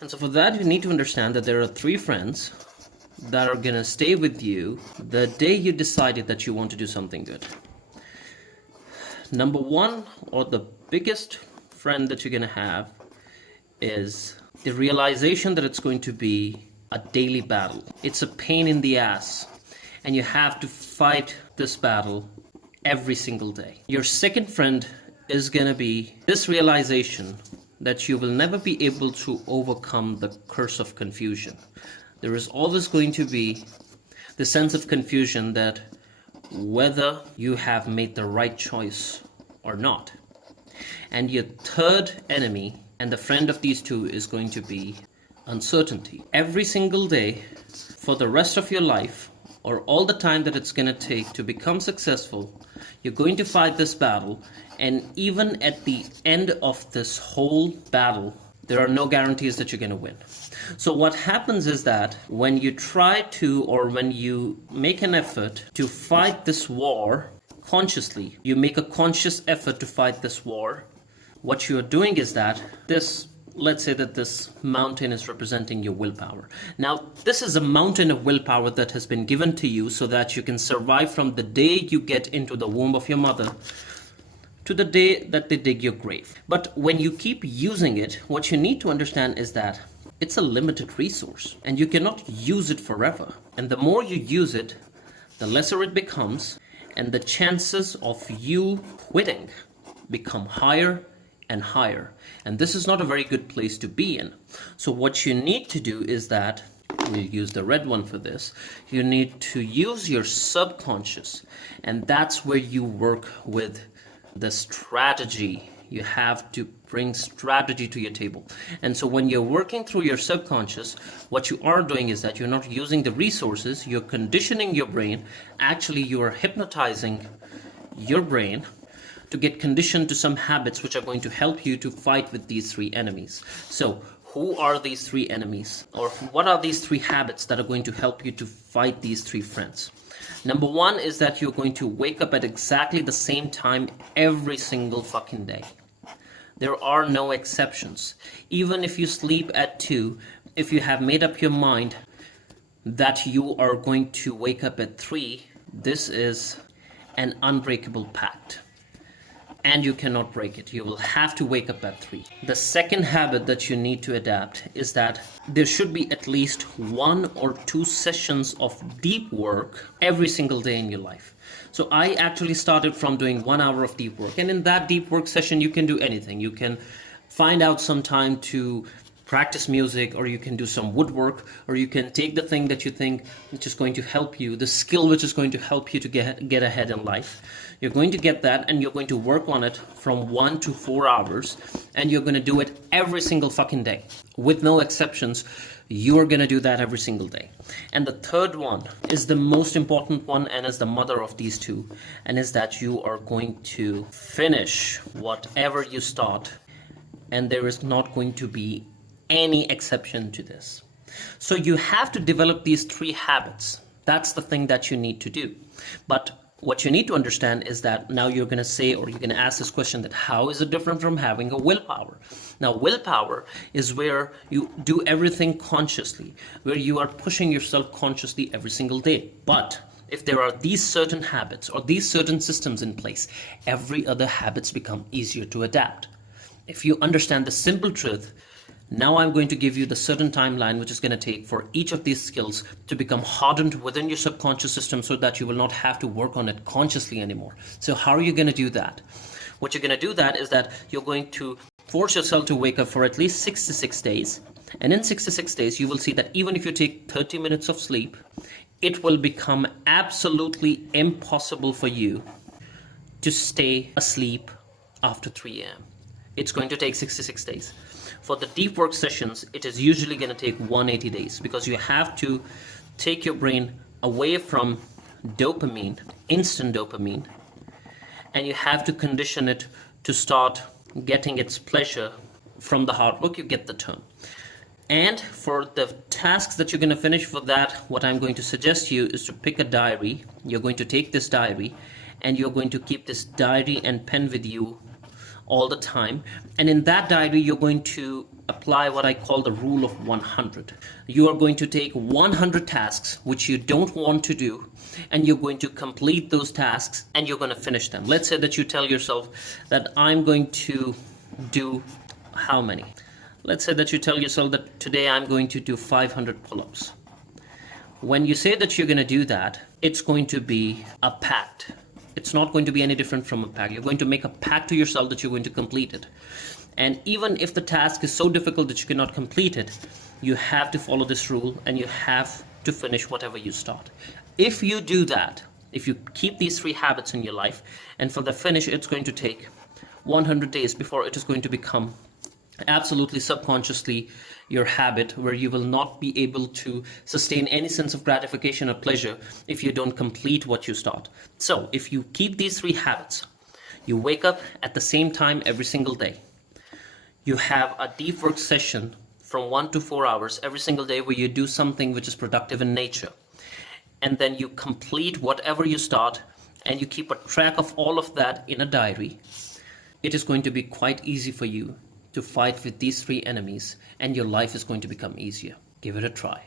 And so for that, you need to understand that there are three friends that are gonna stay with you the day you decided that you want to do something good. Number one, or the biggest friend that you're gonna have, is the realization that it's going to be a daily battle. It's a pain in the ass, and you have to fight this battle every single day. Your second friend is gonna be this realization that you will never be able to overcome the curse of confusion. There is always going to be the sense of confusion that whether you have made the right choice or not. And your third enemy, and the friend of these two, is going to be uncertainty. Every single day for the rest of your life, or all the time that it's going to take to become successful, you're going to fight this battle. And even at the end of this whole battle, there are no guarantees that you're going to win. So what happens is that when you try to, or when you make an effort to fight this war consciously, you make a conscious effort to fight this war, what you're doing is that let's say that this mountain is representing your willpower. Now, this is a mountain of willpower that has been given to you so that you can survive from the day you get into the womb of your mother to the day that they dig your grave. But when you keep using it, what you need to understand is that it's a limited resource and you cannot use it forever. And the more you use it, the lesser it becomes, and the chances of you quitting become higher and higher. And this is not a very good place to be in. So what you need to do is that, we'll use the red one for this, you need to use your subconscious, and that's where you work with the strategy. You have to bring strategy to your table. And so when you're working through your subconscious, what you are doing is that you're not using the resources, you're conditioning your brain. Actually, you are hypnotizing your brain to get conditioned to some habits which are going to help you to fight with these three enemies. So who are these three enemies? Or what are these three habits that are going to help you to fight these three friends? Number one is that you're going to wake up at exactly the same time every single fucking day. There are no exceptions. Even if you sleep at 2, if you have made up your mind that you are going to wake up at 3, this is an unbreakable pact. And you cannot break it. You will have to wake up at 3. The second habit that you need to adapt is that there should be at least 1 or 2 sessions of deep work every single day in your life. So I actually started from doing 1 hour of deep work. And in that deep work session, you can do anything. You can find out some time to practice music, or you can do some woodwork, or you can take the thing that you think which is going to help you, the skill which is going to help you to get ahead in life. You're going to get that, and you're going to work on it from 1 to 4 hours, and you're going to do it every single fucking day. With no exceptions, you are going to do that every single day. And the third one is the most important one, and is the mother of these two, and is that you are going to finish whatever you start, and there is not going to be any exception to this. So you have to develop these 3 habits. That's the thing that you need to do. But what you need to understand is that now you're going to say, or you're going to ask this question, that how is it different from having a willpower? Now, willpower is where you do everything consciously, where you are pushing yourself consciously every single day. But if there are these certain habits or these certain systems in place, every other habits become easier to adapt. If you understand the simple truth, now I'm going to give you the certain timeline which is going to take for each of these skills to become hardened within your subconscious system so that you will not have to work on it consciously anymore. So how are you going to do that? What you're going to do that is that you're going to force yourself to wake up for at least 66 days. And in 66 days, you will see that even if you take 30 minutes of sleep, it will become absolutely impossible for you to stay asleep after 3 a.m. It's going to take 66 days. For the deep work sessions, it is usually going to take 180 days because you have to take your brain away from dopamine, instant dopamine, and you have to condition it to start getting its pleasure from the hard work. You get the term. And for the tasks that you're going to finish for that, what I'm going to suggest you is to pick a diary. You're going to take this diary and you're going to keep this diary and pen with you all the time. And in that diary, you're going to apply what I call the rule of 100. You are going to take 100 tasks which you don't want to do, and you're going to complete those tasks and you're going to finish them. Let's say that you tell yourself that I'm going to do how many? Let's say that you tell yourself that today I'm going to do 500 pull-ups. When you say that you're going to do that, it's going to be a pact. It's not going to be any different from a pact. You're going to make a pact to yourself that you're going to complete it. And even if the task is so difficult that you cannot complete it, you have to follow this rule and you have to finish whatever you start. If you do that, if you keep these 3 habits in your life, and for the finish, it's going to take 100 days before it is going to become absolutely subconsciously your habit, where you will not be able to sustain any sense of gratification or pleasure if you don't complete what you start. So if you keep these 3 habits, you wake up at the same time every single day, you have a deep work session from 1 to 4 hours every single day where you do something which is productive in nature, and then you complete whatever you start, and you keep a track of all of that in a diary, it is going to be quite easy for you to fight with these 3 enemies, and your life is going to become easier. Give it a try.